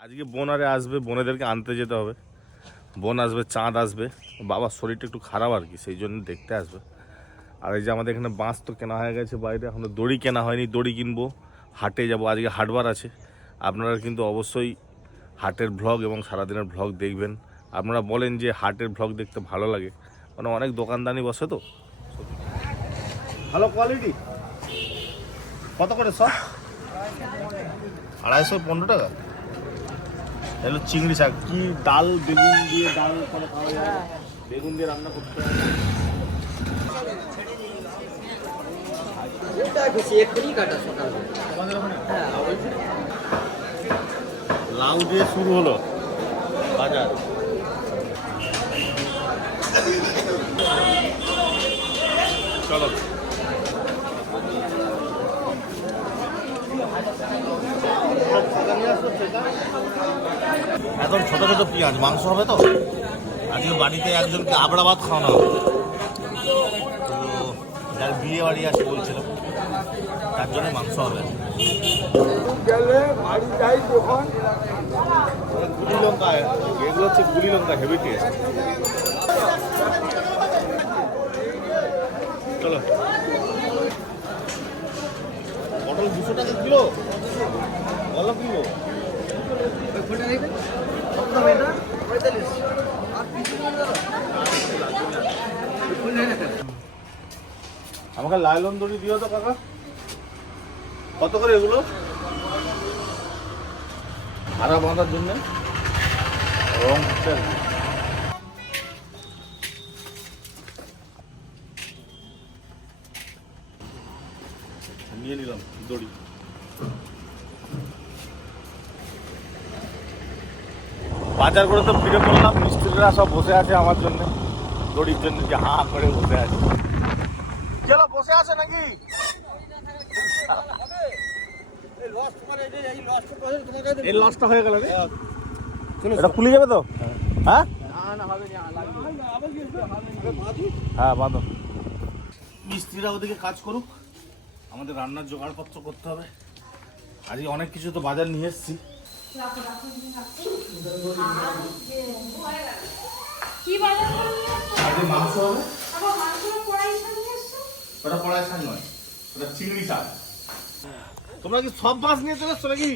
আজকে বোন আরে আসবে বোনেদেরকে আনতে যেতে হবে। বোন আসবে চাঁদ আসবে। বাবার শরীরটা একটু খারাপ আর কি সেই জন্য দেখতে আসবে। আর এই যে আমাদের এখানে বাঁশ তো কেনা হয়ে গেছে বাইরে এখনও দড়ি কেনা হয়নি দড়ি কিনবো হাটে যাব আজকে হাটবার আছে। আপনারা কিন্তু অবশ্যই হাটের ভ্লগ এবং সারাদিনের ভ্লগ দেখবেন। আপনারা বলেন যে হাটের ভ্লগ দেখতে ভালো লাগে। মানে অনেক দোকানদানি বসে তো। ভালো কোয়ালিটি কত করে সব? আড়াইশো পনেরো টাকা। এগুলো চিংড়ি শাক। কি ডাল বেগুন দিয়ে ডাল করে খাওয়া যায়? বেগুন দিয়ে রান্না করতে হয়। লাউ দিয়ে শুরু হলো। বাজার। চলো। একদম ছোট ছোট পেঁয়াজ মাংস হবে তো? আজকে বাড়িতে একজনকে আবড়া ভাত খাওয়ানো হবে। তো যার বিয়ে বাড়ি আছে বলছিল তার জন্য মাংস হবে। গেলে বাড়ি যাই যখন। গুলি লঙ্কা এগুলো হচ্ছে গুলি লঙ্কা হেভি টেস্ট চলো। পটল দুশো টাকা কিলো? আমাকে লাইলন দড়ি দিও তো কাকা। কত করে এগুলো? হারা বাঁধার জন্য? রং নিয়ে নিলাম দড়ি। বাজার করে তো ফিরে পড়লাম মিস্ত্রিরা সব বসে আছে আমার জন্য। দড়ির জন্য যে হা করে বসে আছে। চলো বসে আছে নাকি? এর লসটা হয়ে গেল রে। এটা খুলে যাবে তো? হ্যাঁ। হ্যাঁ বাঁধো। মিস্ত্রিরা ওদিকে কাজ করুক। আমাদের রান্নার জোগাড়পত্র করতে হবে। আজকে অনেক কিছু তো বাজার নিয়ে এসেছি। কি বাজার করে নিয়ে মাংস হবে। আবার মাংসের কড়াই সাজিয়ে এসছো? ওটা পড়ায় শাক নয় ওটা চিংড়ি শাক তোমরা কি সব মাছ নিয়ে চলে এসছো নাকি?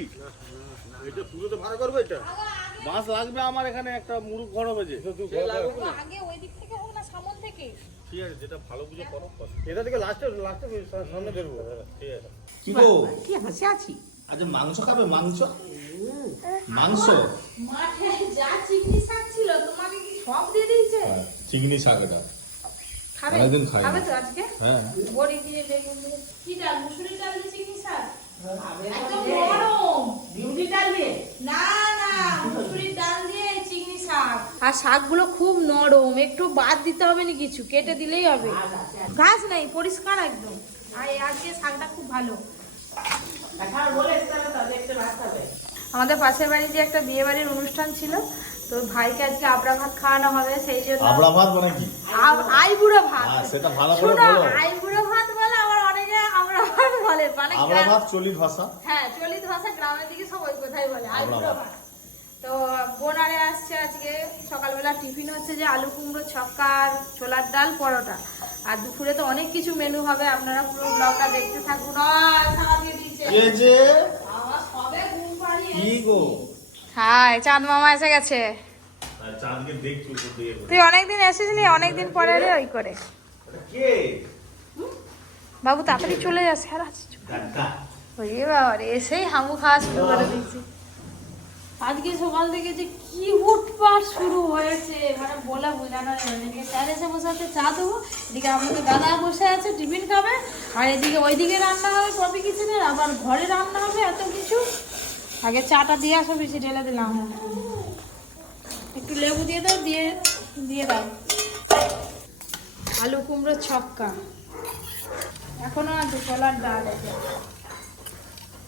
এটা পুরো তো ভাড়া করবে এটা। মাছ লাগবে আমার এখানে একটা মুরুখ ঘর হবে যে। আগে ওই দিক থেকে হোক না সামন থেকে। ঠিক আছে যেটা ভালো বুঝে করো। এটা থেকে লাস্টে লাস্টে সামনে বেরবো। ঠিক আছে কি গো? কি হাসি আছি আচ্ছা মাংস খাবে? মাংস? মাংস? মাঠে যা চিংড়ি শাক ছিল তোমাকে কি সব দিয়ে দিয়েছে? চিংড়ি শাক এটা। খাবে। খাবে তো আজকে? হ্যাঁ। বড়ি দিয়ে বেগুন দিয়ে। কি ডাল? মুসুরি ডাল দিয়ে চিংড়ি শাক? একদম নরম বিউটি ডাল দিয়ে? না না মুসুরির ডাল দিয়ে চিংড়ি শাক। আর শাকগুলো খুব নরম। একটু বাদ দিতে হবে না কিছু? কেটে দিলেই হবে। ঘাস নাই পরিষ্কার একদম। আর আজকে শাকটা খুব ভালো। আমাদের পাশের বাড়িতে একটা বিয়ে বাড়ির অনুষ্ঠান ছিল তো ভাইকে আজকে আবড়া ভাত খাওয়ানো হবে সেই জন্য আবড়া ভাত মানে কি? আইবুড়ো ভাত। হ্যাঁ, সেটা ভালো করে বলো। আইবুড়ো ভাত বলে আবার অনেকে আমরা ভাত বলে মানে আবড়া ভাত চলিত ভাষা। হ্যাঁ চলিত ভাষা গ্রামের দিকে সব ওই কথাই বলে আইবুড়ো ভাত। ভাত। তো বোনারে আসছে আজকে সকালবেলা টিফিন হচ্ছে যে আলু কুমড়ো ছক্কা আর ছোলার ডাল পরোটা। আর দুপুরে তো অনেক কিছু মেনু হবে আপনারা পুরো ব্লগটা দেখতে থাকুন। খাওয়া দিয়ে যে কি গো? হাই চাঁদ মামা এসে গেছে। তুই অনেকদিন এসেছিলি অনেকদিন পরে রে ওই করে। বাবু তাড়াতাড়ি চলে যাস হ্যাঁ ওরে বাবা এসেই হামু খাওয়া শুরু করে দিয়েছি। আজকে সকাল থেকে যে কি উঠপাট শুরু হয়েছে মানে বলা বোঝানো। এদিকে স্যার এসে বসে আছে, চা দেবো। এদিকে আমাদের দাদা বসে আছে, টিফিন খাবে। আর এদিকে ওইদিকে রান্না হবে কপি কিচেনের, আবার ঘরে রান্না হবে এত কিছু। আগে চাটা দিয়ে আসো, বেশি ঢেলে দিলাম। একটু লেবু দিয়ে দাও, দিয়ে দিয়ে দাও। আলু কুমড়ো ছক্কা। এখনও আছে কলার ডাল আছে।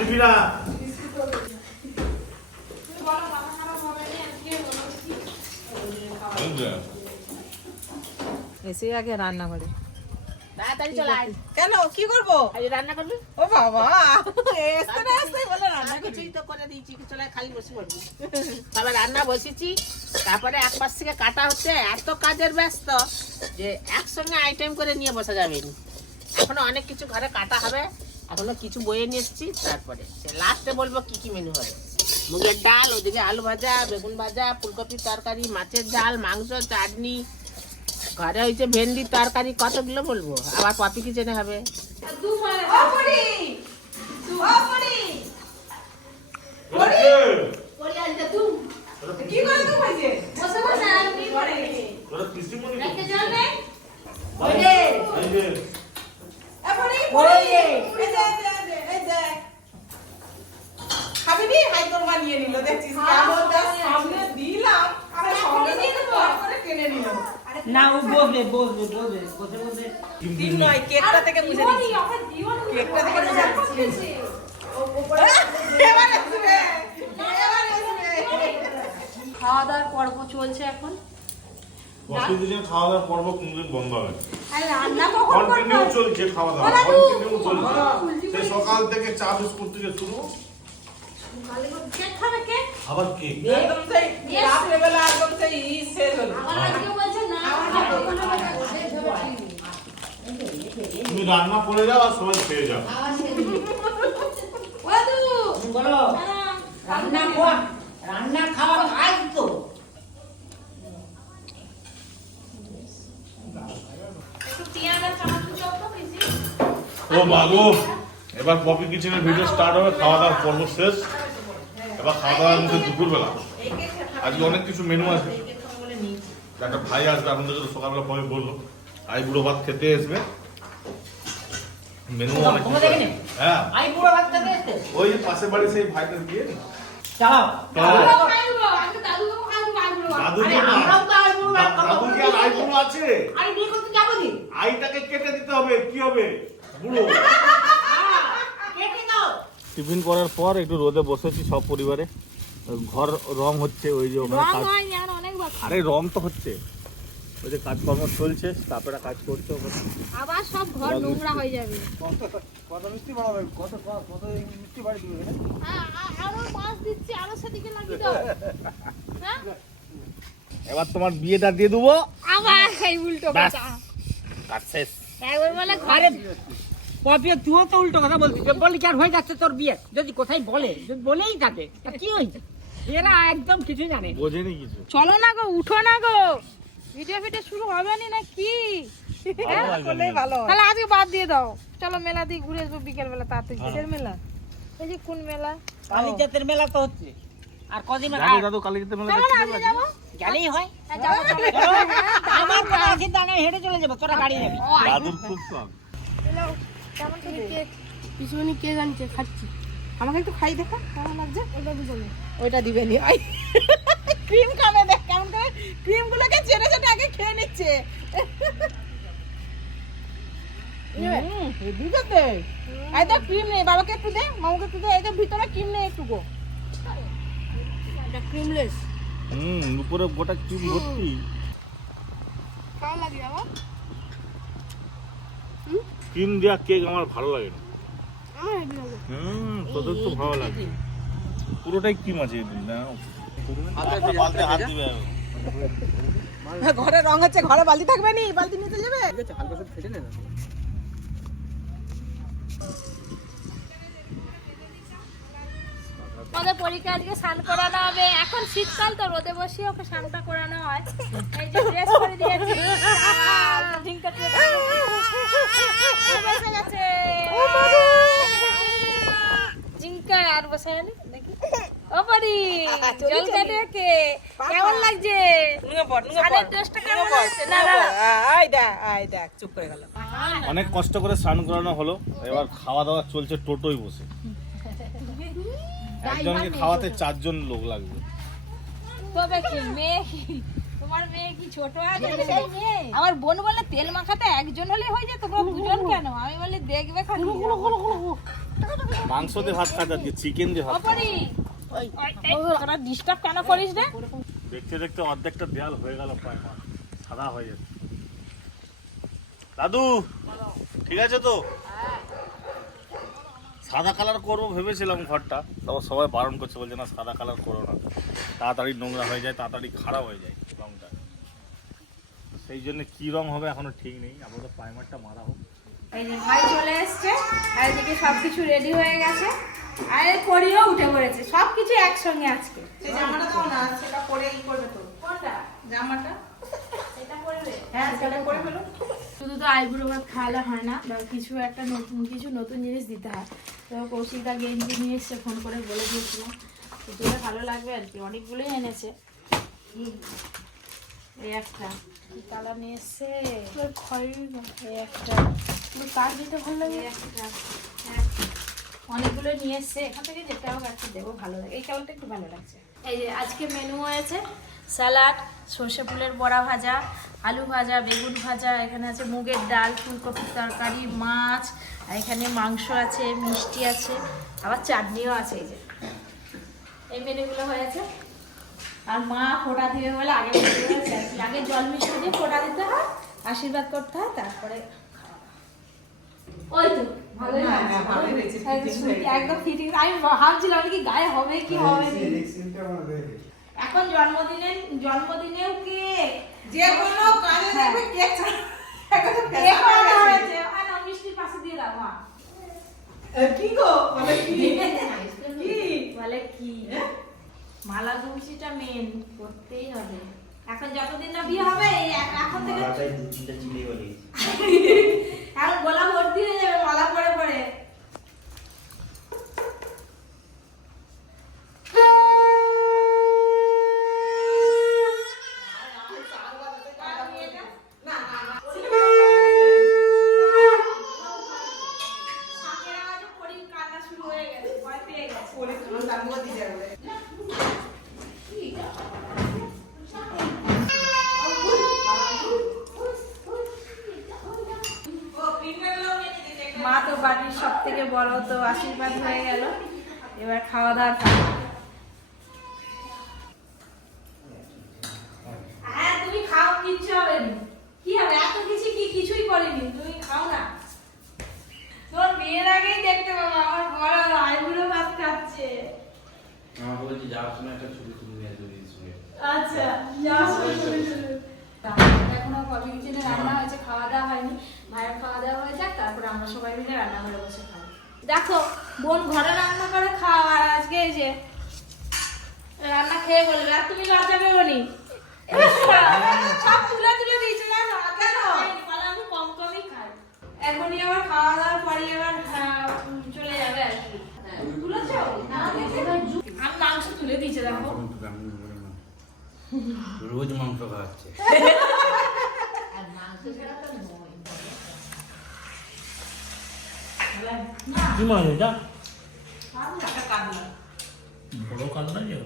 দিবি না এসে আগে রান্না করে তাড়াতাড়ি চলে আয়। কেন? কি করব? রান্না করবি? ও বাবা এসতে না এসতে বলে রান্না আর তো করে দিয়েছি চলে খালি বসে পড়বি। তবে রান্না বসেছি। তারপরে এক পাশ থেকে কাটা হচ্ছে। এত কাজের ব্যস্ত যে একসঙ্গে আইটেম করে নিয়ে বসা যাবে না এখনও অনেক কিছু ঘরে কাটা হবে। এখনও কিছু বয়ে নিয়ে এসেছি তারপরে। সে লাস্টে বলব কি কি মেনু হবে। মুগের ডাল ওদিকে আলু ভাজা বেগুন ভাজা ফুলকপির তরকারি মাছের ডাল মাংস চাটনি। ঘরে হয়েছে ভেন্ডির তরকারি কতগুলো বলব? আবার কপি কি কিচেনে হবে? কি করে তো হয়েছে বসে বসে আর কি করে তোরা পিসিমণি একটা জল নে এই যে এখনই পড়ে এই যে এই যে, এই যে হাই বানিয়ে নিল দেখছিস কেমন তার সামনে দিলাম আরে সঙ্গে নিয়ে দেবো করে টেনে নিল। না ও বসবে বসবে বসবে বসে বসে। তিন নয় কেকটা থেকে বুঝে দিওনি কেকটা থেকে বুঝে আসবে খাওয়া দাওয়ার পর্ব চলছে এখন। প্রতিদিন খাওয়া দাওয়ার পর্ব কোনদিন বন্ধ হবে? আর কন্টিনিউ চলছে খাওয়া দাওয়া কন্টিনিউ চলছে। সকাল থেকে চা বিস্কুট থেকে শুরু। আবার কি একদম সেই রাত্রেবেলা একদম সেই ই শেষ হলো। আমার আজকে বলছে না তুমি রান্না করে যাও আর সবাই খেয়ে যাও। বলো রান্না খাওয়া রান্না খাওয়া কাজ তো। একটু পেঁয়াজ আর চানাচুর দাও তো বেশি। ও বাবু এবার পপি কিচেনের ভিডিও স্টার্ট হবে খাওয়া দাওয়ার পর্ব শেষ। এবার খাওয়া দাওয়ার মধ্যে দুপুরবেলা। আজকে অনেক কিছু মেনু আছে। একটা ভাই আসবে আপনাদের সকালবেলা পরে বলল আই বুড়ো ভাত খেতে আসবে মেনু অনেক হ্যাঁ। আই পুরো ভাত খেতে এসছে। ওই যে পাশের বাড়ি সেই নি? চাও দাদু কি আর আই বুড়ো আছে। আরে বিয়ে করতে যাব নি? আইটাকে কেটে দিতে হবে কি হবে? বুড়ো। টিফিন করার পর একটু রোদে বসেছি সব পরিবারে। ঘর রং হচ্ছে ওই যে ওখানে কাজ আর রং তো হচ্ছে। ওই যে কাজকর্ম চলছে স্টাফেরা কাজ করছে আবার সব ঘর নোংরা হয়ে যাবে। কত মিষ্টি বানাবে? কত কত মিষ্টি বাড়ি দিবে আ- আরও মাছ দিচ্ছি আরও সেদিকে লাগিয়ে দাও। হ্যাঁ? এবার তোমার বিয়েটা দিয়ে দেবো। আবার এই উল্টো কথা। শেষ। একবার বলে ঘরে পপিয়া তুইও তো উল্টো কথা বলছিস বললি কি আর হয়ে যাচ্ছে তোর বিয়ে? যদি কোথায় বলে? যদি বলেই থাকে তা কি হয়েছে এরা একদম কিছু জানে বোঝেনি কিছু। চলো না গো উঠো না গো। ভিডিও ভিডিও শুরু হবে নি না কি করলেই ভালো হয়। তাহলে আজকে বাদ দিয়ে দাও। চলো মেলা দিয়ে ঘুরে আসব বিকেল বেলা তাড়াতাড়ি কিসের মেলা? এই যে কোন মেলা? কালী জাতের মেলা তো হচ্ছে। আর কদিন জানি দাদু কালী যেতে মেলা? চলো যাব। গেলেই হয়। হ্যাঁ, আমার অসুবিধা নেই হেঁটে চলে যাব তোরা গাড়ি যাবি দাদুর খুব শখ। কেমন কেক। পিছনে কে জানছে খাচ্ছি। আমাকে একটু খাই দেখা কেমন লাগছে? ওটা দুজনে ওইটা দিবে নি। ক্রিম খাবে দেখ কেমন করে। ক্রিম গুলোকে চেনে চেনে আগে খেয়ে নিচ্ছে। বুঝতে এই দেখ ক্রিম নেই। বাবাকে একটু দে মামাকে একটু দে। ভিতরে ক্রিম নেই একটু গো। এটা ক্রিমলেস হুম উপরে গোটা ক্রিম ভর্তি। কেমন লাগে বাবা। ক্রিম দেওয়া কেক আমার ভালো লাগে না। আমার হেভি লাগে। হুম তোদের তো ভালো লাগে। পুরোটাই ক্রিম আছে এদিন না বালতি হাত দিবে ঘরে রং হচ্ছে ঘরে বালতি থাকবে নি বালতি নিতে যাবে। ওদের পরীক্ষা আজকে স্নান করানো হবে। এখন শীতকাল তো রোদে বসিয়ে ওকে স্নানটা করানো হয়। এই যে ড্রেস করে দিয়েছি। বসে আর বসে গেলি দেখি। ও পরি জল কাটে কেমন লাগছে? অনেক কষ্ট করে স্নান করানো হলো। এবার খাওয়া দাওয়া চলছে টোটোই বসে। একজনকে খাওয়াতে চারজন লোক লাগবে। তবে কি মেয়ে কি? তোমার মেয়ে কি ছোট আছে? সেই মেয়ে আমার বোন বলে তেল মাখাতে একজন হলে হয়ে যায় তোমরা দুজন কেন? আমি বলি দেখবে খালি। মাংস দিয়ে ভাত খাতে আজকে চিকেন দিয়ে ভাত। অপরি। ডিস্টার্ব কেন করিস রে? দেখতে দেখতে অর্ধেকটা দেয়াল হয়ে গেল প্রায় মার সাদা হয়ে যাচ্ছে। দাদু ঠিক আছে তো? সাদা কালার করব ভেবেছিলাম ঘরটা তারপর সবাই বারণ করছে বলছে না সাদা কালার করো না। তাড়াতাড়ি নোংরা হয়ে যায় তাড়াতাড়ি খারাপ হয়ে যায় রংটা। সেই জন্য কি রং হবে এখনও ঠিক নেই আপাতত প্রাইমারটা মারা হোক। এই যে ভাই চলে এসছে আর এদিকে সবকিছু রেডি হয়ে গেছে। আর এর পরিও উঠে পড়েছে সবকিছু একসঙ্গে আজকে। সেই জামাটা দাও না সেটা পরে করবে তো। কোনটা? জামাটা? এটা পরবে হ্যাঁ সেটা পরে ফেলো। শুধু তো আইবুড়ো ভাত খাওয়ালে হয় না বা কিছু একটা নতুন কিছু নতুন জিনিস দিতে হয়। তো কৌশিকদা গেঞ্জি নিয়ে এসছে ফোন করে বলে দিয়েছিলাম তো যেটা ভালো লাগবে আর কি অনেকগুলোই এনেছে। এই একটা। কালার নিয়ে এসছে? এই একটা। কার দিতে ভালো লাগে? একটা হ্যাঁ। অনেকগুলো নিয়ে এসছে। এখান থেকে যেটা হোক একটা দেবো ভালো লাগে। এই কালারটা একটু ভালো লাগছে। এই যে আজকে মেনু হয়েছে স্যালাড সর্ষে ফুলের বড়া ভাজা আলু ভাজা বেগুন ভাজা এখানে আছে মুগের ডাল ফুলকপির তরকারি মাছ আর এখানে মাংস আছে মিষ্টি আছে আবার চাটনিও আছে এই যে। এই মেনুগুলো হয়েছে। আর মা ফোঁটা দিবে বলে আগে। আগে জল মিষ্টি দিয়ে ফোঁটা দিতে হয় আশীর্বাদ করতে হয় তারপরে ওই তো হ্যাঁ। হ্যাঁ, একদম হয়ে ফিটিং আমি ভাবছিলাম কি গায়ে হবে কি হবে। এখন জন্মদিনে জন্মদিনেও কেক যে কোনো কাজে হ্যাঁ। দেখবে কেক কেক হয়ে। হয়েছে। পাশে দিয়ে দাও মা। কি গো? বলে কি? কি? বলে কি? মালা গুমসিটা মেন করতেই হবে। এখন যতদিন না বিয়ে হবে এখন থেকে এখন গলা ভর্তি হয়ে যাবে মালা পরে পরে শাকের আওয়াজে পরীর কান্না শুরু হয়ে গেছে ভয় পেয়ে গেছে বলে কান দাঁড়িয়ে দিয়ে যাবে মা তো বাড়ির সব থেকে বড় তো আশীর্বাদ হয়ে গেল। এবার খাওয়া দাওয়ার পালা। হ্যাঁ তুমি খাও কিচ্ছু হবে না। কি হবে? এত কিছু কি কিছুই করিনি। তুমি খাও না। তোর বিয়ের আগেই দেখতে পাবো আমার বড় আইবুড়ো ভাত খাচ্ছে। আমাকে বলছি যাওয়ার সময় একটা ছবি তুলবি আর দুদিন আচ্ছা এখনও কফি কিচেনে রান্না হয়েছে খাওয়া দাওয়া হয়নি। ভাইয়ের খাওয়া দাওয়া হয়ে যাক তারপরে আমরা সবাই মিলে রান্না করে বসে খাব। দেখো বোন ঘরে রান্না করে খাও আর আজকে এই যে রান্না খেয়ে বলবে আর তুমি লজ্জা পেবনি সব তুলে তুলে দিয়েছে জানো কেন? বলে আমি কম কমই খাই। এখনই আবার খাওয়া দাওয়ার পরে আবার হ্যাঁ, চলে যাবে আর কি। আমি মাংস তুলে দিয়েছে দেখো। রোজ মাংস খাওয়াচ্ছে। কি মাছ এটা বড় কাতলা যে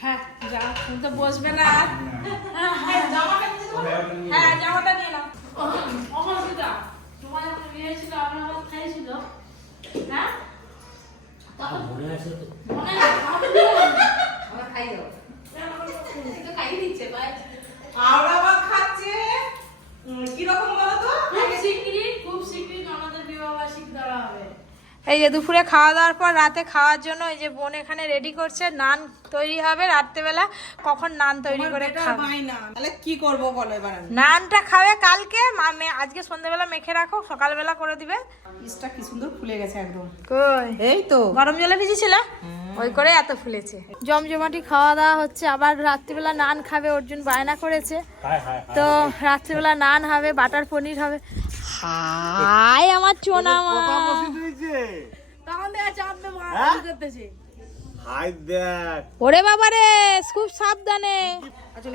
হ্যাঁ যাও তুমি তো বসবে না আর। হ্যাঁ জামাটা নিয়ে নাও। হ্যাঁ জামাটা নিয়ে নাও অমরপিতা তোমার যখন বিয়ে হয়েছিল আপনার আমার খাইছিল হ্যাঁ তখন মনে আছে তো মনে দাও। খাই দাও তো খাইয়ে দিচ্ছে ভাই আমরা আবার খাচ্ছে উম, কীরকম বলো তো খুব শিগগিরই খুব শিগগিরই আমাদের বিবাহ বার্ষিকী ধরা হবে এই যে দুপুরে খাওয়া দাওয়ার পর রাতে খাওয়ার জন্য এই যে বোন এখানে রেডি করছে নান তৈরি হবে রাত্রেবেলা। কখন নান তৈরি করে খাবে? না। তাহলে কি করব বলো এবার নানটা খাবে কালকে আজকে সন্ধ্যাবেলা মেখে রাখো সকালবেলা করে দিবে। কি সুন্দর ফুলে গেছে একদম। কই? এই তো। গরম জলে ভিজেছিল? ওই করে এত ফুলেছে। জমজমাটি খাওয়া দাওয়া হচ্ছে আবার রাত্রিবেলা নান খাবে অর্জুন বায়না করেছে। তো রাত্রিবেলা নান হবে বাটার পনির হবে। হাই আমার চোনা মা। দেখ ওরে বাবা রে খুব সাবধানে।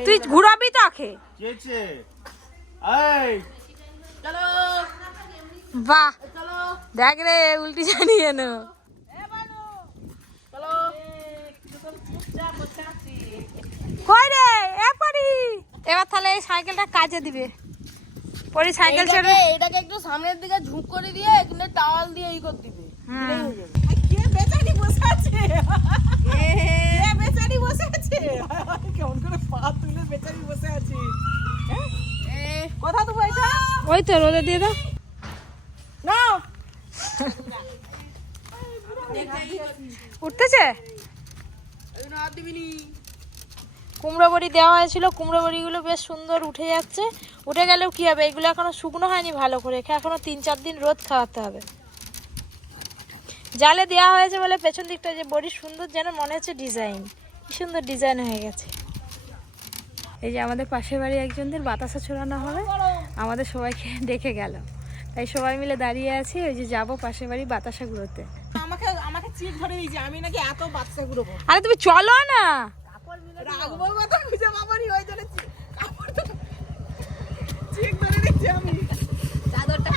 তুই ঘুরাবি তাকে? বাহ। দেখ রে উল্টি জানিয়ে নো। কই রে এ পরি। এবার তাহলে এই সাইকেলটা কাজে দিবে। পরি সাইকেল চড়বে এটাকে একটু সামনের দিকে ঝুঁক করে দিয়ে এখানে টাওয়াল দিয়ে ই করে দিবে। হ্যাঁ। কে বেচারি বসে আছে? কে? বেচারি বসে আছে? কেমন করে পা তুলে বেচারি বসে আছে? কোথা তো এটা? ওই তো রোদে দিয়ে দাও। না উঠতেছে? কুমড়ো বড়ি দেওয়া হয়েছিল কুমড়ো বড়িগুলো বেশ সুন্দর উঠে যাচ্ছে। উঠে গেলেও কী হবে? এগুলো এখনও শুকনো হয়নি ভালো করে এখনও তিন চার দিন রোদ খাওয়াতে হবে। জালে দেওয়া হয়েছে বলে পেছন দিকটা যে বড়ি সুন্দর যেন মনে হচ্ছে ডিজাইন। কি সুন্দর ডিজাইন হয়ে গেছে। এই যে আমাদের পাশের বাড়ি একজনদের বাতাসা ছড়ানো হবে। আমাদের সবাইকে ডেকে গেল। তাই সবাই মিলে দাঁড়িয়ে আছি ওই যে যাব পাশের বাড়ি বাতাসা গুলোতে আমাকে আমাকে চিট ধরে দিয়েছে আমি নাকি এত বাচ্চা গুলো আরে তুমি চলো না! রাগবো কথা খুঁজে পাবনি ওই জন্য কাপড় তো চিট ধরে দিয়েছে আমি। চাদরটা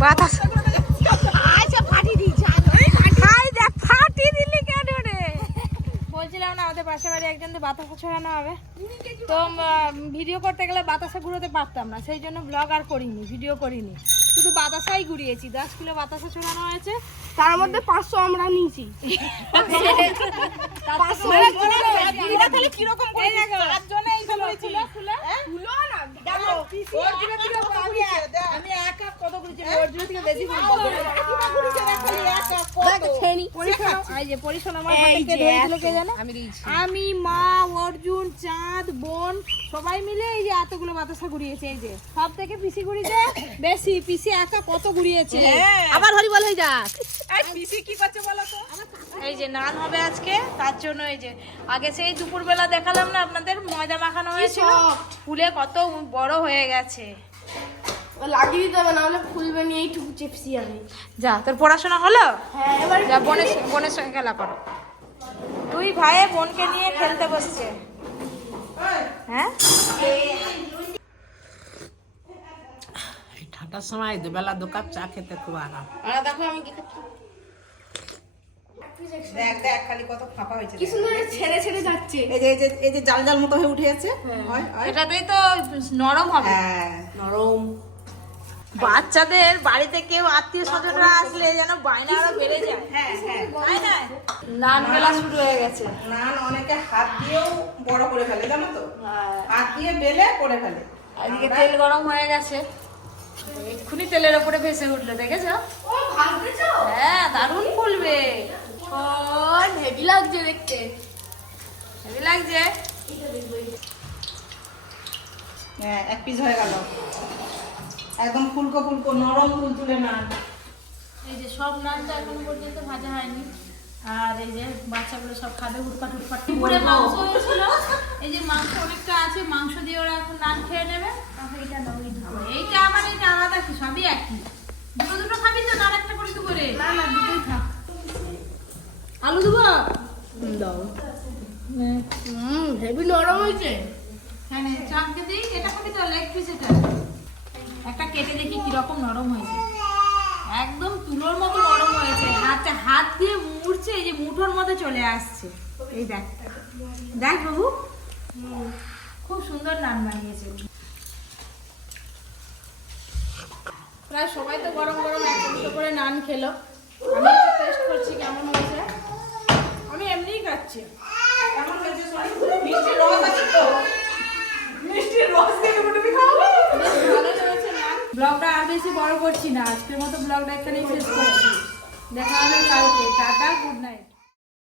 বাতাসা। আচ্ছা বলছিলাম না আমাদের পাশে বাড়ি একজনদের বাতাসা ছড়ানো হবে। তো ভিডিও করতে গেলে বাতাসা ঘুরোতে পারতাম না সেই জন্য ব্লগ আর করিনি ভিডিও করিনি। শুধু বাতাসাই ঘুরিয়েছি দশ কিলো বাতাসা ছড়ানো হয়েছে। তার মধ্যে পাঁচশো আমরা নিয়েছি। আমি মা অর্জুন চাঁদ বোন সবাই মিলে এই যে এতগুলো বাতাসা ঘুরিয়েছে এই যে। সব থেকে পিসি ঘুরিয়েছে বেশি পিসি একা কত ঘুরিয়েছে? আবার হরি বল হয়ে যাক। এই পিসি কি করছে বলো তো? এই যে নান হবে আজকে তার জন্য এই যে আগে সেই দুপুরবেলা দেখালাম না আপনাদের ময়দা মাখানো হয়েছিল। ফুলে কত বড় হয়ে গেছে। লাগিয়ে দিতে হবে নাহলে ফুলবে নিয়ে এইটুকু চেপসি আমি। যা তোর পড়াশোনা হলো? হ্যাঁ এবার যা বোনের বোনের সঙ্গে খেলা করো। দুই ভাইয়ে বোনকে নিয়ে খেলতে বসছে। হ্যাঁ? সময় দুবেলা দু কাপ চা খেতে খুব আরাম। আর দেখো আমি কি দেখ দেখ খালি কত ফাঁপা হয়েছে। কি সুন্দর ছেড়ে ছেড়ে যাচ্ছে। এই যে এই যে জাল জাল মতো হয়ে উঠে আছে হয় হয়। এটাতেই তো নরম হবে। হ্যাঁ। নরম। বাচ্চাদের বাড়িতে কেউ আত্মীয় স্বজনরা আসলে যেন বায়না আরও বেড়ে যায়। হ্যাঁ হ্যাঁ। তাই না? নান বেলা শুরু হয়ে গেছে। নান অনেকে হাত দিয়েও বড় করে ফেলে জানো তো? হাত দিয়ে বেলে করে ফেলে। এদিকে তেল গরম হয়ে গেছে। এক্ষুনি তেলের ওপরে ভেসে উঠল দেখেছ? হ্যাঁ দারুণ ফুলবে। হেভি লাগছে দেখতে। হেভি লাগছে। হ্যাঁ এক পিস হয়ে গেল। একদম ফুলকো ফুলকো নরম ফুল তুলে নান। এই যে সব নান তো এখন পর্যন্ত ভাজা হয়নি। আর এই যে বাচ্চাগুলো সব খাবে উটপাট উটপাট দুপুরে মাংস হয়েছিল। এই যে মাংস অনেকটা আছে মাংস দিয়ে ওরা এখন নান খেয়ে নেবে। এইটা নাও এই দুটো। এইটা আবার এটা আলাদা কি? সবই একই। দুটো দুটো খাবি তো না একটা করে করে না না দুটোই থাক আলু দেবো? দাও। হুম হেভি নরম হয়েছে। হ্যাঁ নে, চামচে দিই। এটা খাবি তো লেগ পিস এটা। একটা কেটে দেখি কীরকম নরম হয়েছে। একদম তুলোর মতো নরম হয়েছে। হাতে হাত দিয়ে মুড়ছে, এই যে মুঠোর মধ্যে চলে আসছে। এই দেখ। দেখ বাবু খুব সুন্দর নান বানিয়েছে। প্রায় সবাই তো গরম গরম দুটো করে নান খেলো। আমি টেস্ট করছি কেমন হয়েছে। আমি এমনিই খাচ্ছি। কেমন হয়েছে? মিষ্টি রস আছে তো? মিষ্টি রস দিয়ে ব্লগটা আর বেশি বড় করছি না, আজকের মতো ব্লগটা এখানেই শেষ করছি। দেখা হবে কালকে। Tata good night